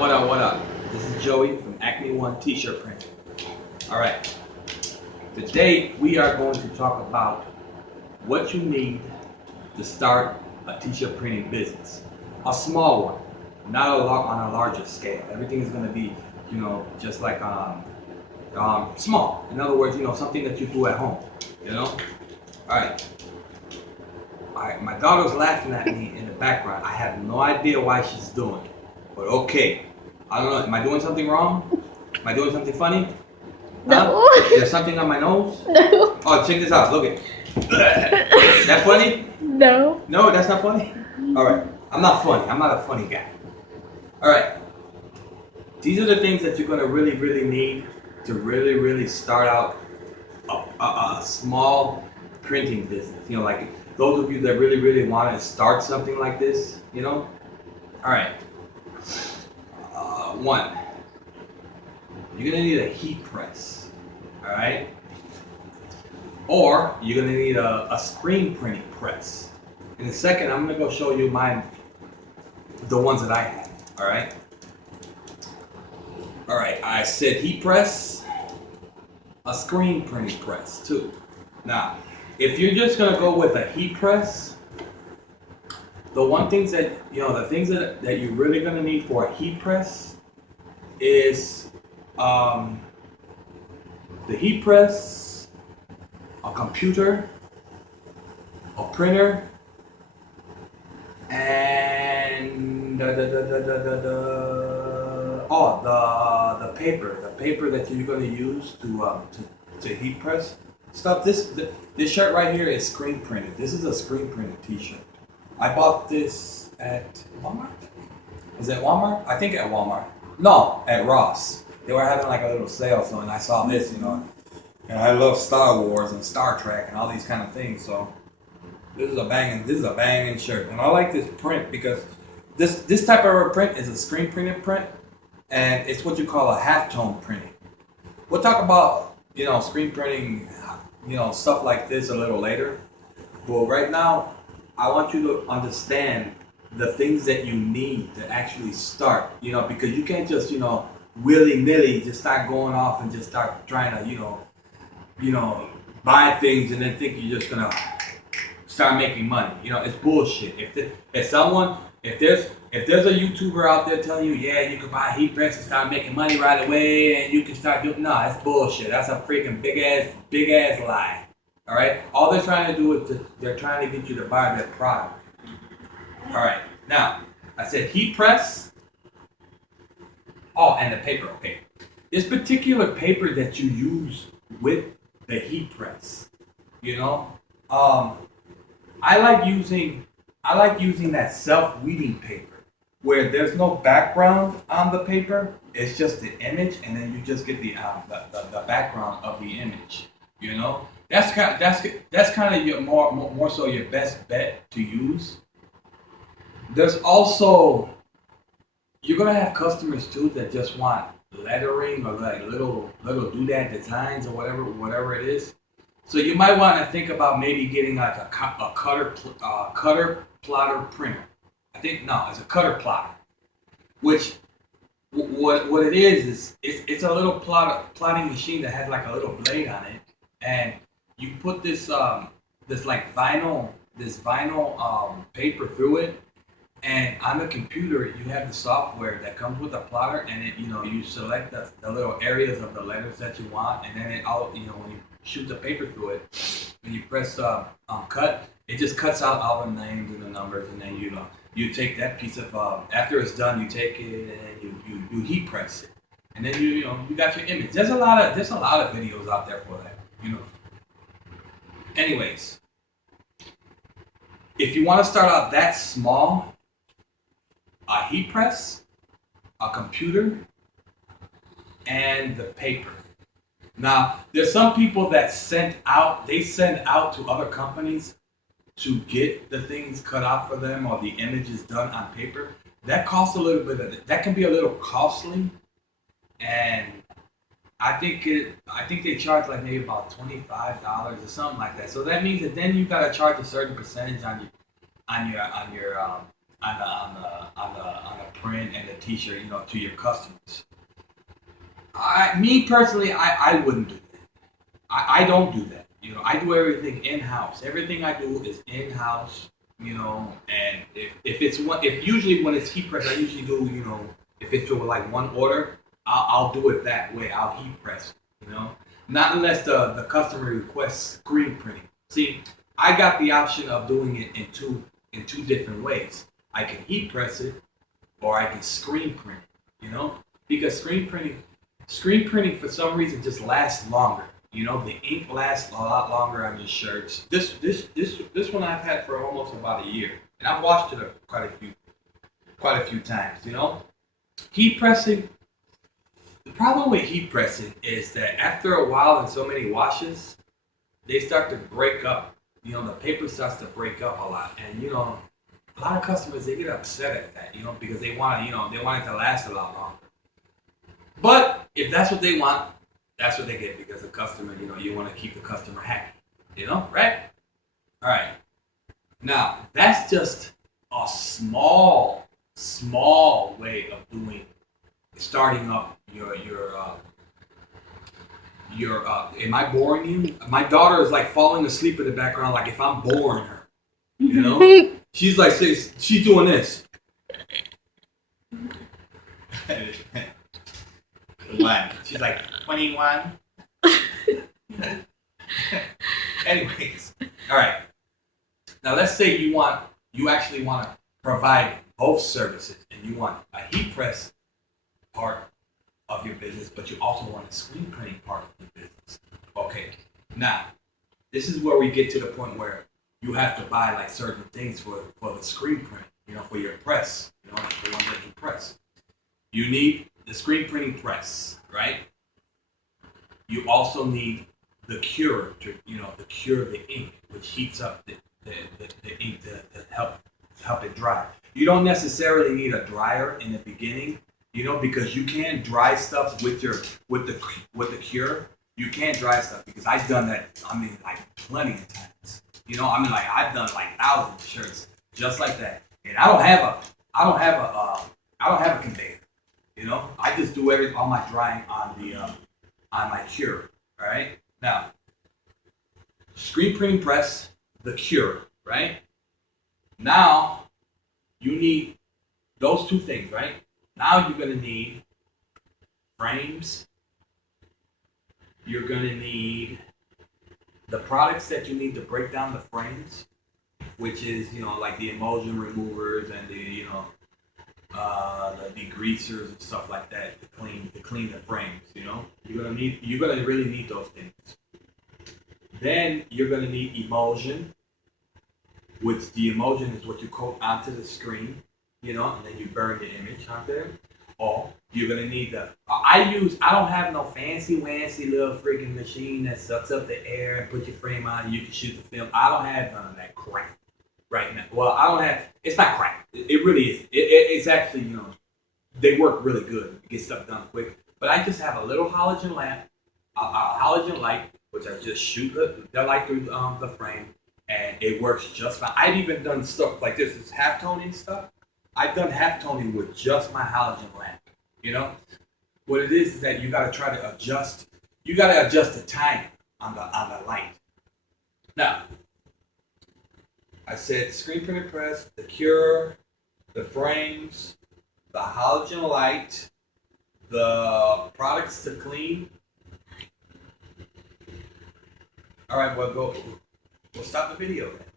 What up, what up? This is Joey from Acme One T-shirt printing. Alright, today we are going to talk about what you need to start a t-shirt printing business. A small one, not on a larger scale. Everything is going to be, just like small. In other words, something that you do at home, Alright, my daughter's laughing at me in the background. I have no idea why she's doing it, but okay. I don't know, am I doing something wrong? Am I doing something funny? No. Huh? Is there something on my nose? No. Oh, check this out, look it. Is that funny? No. No, that's not funny? Alright, I'm not funny, I'm not a funny guy. Alright, these are the things that you're gonna really need to really start out a small printing business. Like those of you that really want to start something like this, Alright. One, you're gonna need a heat press, all right? Or you're gonna need a screen printing press. In a second, I'm gonna go show you the ones that I have, all right? All right, I said heat press, a screen printing press too. Now, if you're just gonna go with a heat press, the things that you're really gonna need for a heat press is the heat press, a computer, a printer, and the paper that you're going to use to heat press stuff. This shirt right here is screen printed. This is a screen printed T-shirt. I bought this at Walmart. Is it Walmart? I think at Walmart. No, at Ross. They were having like a little sale, so and I saw this, and I love Star Wars and Star Trek and all these kind of things. So this is a banging shirt, and I like this print because this type of a print is a screen printed print, and it's what you call a halftone printing. We'll talk about screen printing, stuff like this a little later. But right now, I want you to understand the things that you need to actually start, because you can't just, willy-nilly just start going off and just start trying to, buy things and then think you're just gonna start making money. It's bullshit. If there's a YouTuber out there telling you, yeah, you can buy a heat press and start making money right away and you can start doing, no, that's bullshit. That's a freaking big ass lie. All right. All they're trying to do is they're trying to get you to buy their product. All right, now, I said heat press. Oh, and the paper, okay. This particular paper that you use with the heat press, I like using that self-weeding paper where there's no background on the paper. It's just the image, and then you just get the background of the image. That's kind of your more so your best bet to use. There's also, you're gonna have customers too that just want lettering or like little doodad designs or whatever it is. So you might want to think about maybe getting like a cutter plotter printer. It's a cutter plotter, which what it is it's a little plotting machine that has like a little blade on it, and you put this vinyl paper through it. And on the computer, you have the software that comes with the plotter, and you select the little areas of the letters that you want, and then when you shoot the paper through it, when you press cut, it just cuts out all the names and the numbers, and then you take that piece of after it's done, you take it and you heat press it, and then you got your image. There's a lot of videos out there for that, Anyways, if you want to start out that small, a heat press, a computer, and the paper. Now, there's some people that send out to other companies to get the things cut out for them or the images done on paper. That costs a little bit that can be a little costly, and I think they charge like maybe about $25 or something like that. So that means that then you gotta charge a certain percentage on your on the print and the T-shirt, to your customers. Me personally, I wouldn't do that. I don't do that. I do everything in house. Everything I do is in house. And if usually when it's heat press, I usually do, if it's for like one order, I'll do it that way. I'll heat press, not unless the customer requests screen printing. See, I got the option of doing it in two different ways. I can heat press it, or I can screen print. Because screen printing for some reason just lasts longer. The ink lasts a lot longer on your shirts. This one I've had for almost about a year, and I've washed it quite a few times. Heat pressing. The problem with heat pressing is that after a while and so many washes, they start to break up. The paper starts to break up a lot, and a lot of customers, they get upset at that. Because they want it to last a lot longer. But if that's what they want, that's what they get, because the customer, you want to keep the customer happy, right? All right. Now, that's just a small way of starting up your am I boring you? My daughter is like falling asleep in the background, like if I'm boring her, She's like, she's doing this. What? She's like 21. Anyways, all right. Now let's say you actually want to provide both services, and you want a heat press part of your business, but you also want a screen printing part of your business. Okay. Now, this is where we get to the point where you have to buy like certain things for the screen print, for your press, the one that you press. You need the screen printing press, right? You also need the cure to cure the ink, which heats up the ink to help it dry. You don't necessarily need a dryer in the beginning, because you can dry stuff with the cure. You can't dry stuff, because I've done that. Like plenty of times. I've done like thousands of shirts just like that, and I don't have a conveyor. I just do all my drying on my cure. All right. Now, screen printing press, the cure. Right. Now, you need those two things. Right. Now you're gonna need frames. You're gonna need the products that you need to break down the frames, which is like the emulsion removers and the degreasers and stuff like that to clean the frames. You're gonna really need those things. Then you're gonna need emulsion, which the emulsion is what you coat onto the screen, and then you burn the image on there. Or you're gonna need I don't have no fancy little freaking machine that sucks up the air and put your frame on and you can shoot the film. I don't have none of that crap right now. Well, I don't have. It's not crap. It really is. It's actually they work really good. Get stuff done quick. But I just have a little halogen lamp, a halogen light, which I just shoot the light through the frame, and it works just fine. I've even done stuff like this half toning stuff. I've done half toning with just my halogen lamp. What it is that you got to try to adjust. You got to adjust the time on the light. Now, I said screen printing press, the cure, the frames, the halogen light, the products to clean. All right, we'll stop the video then.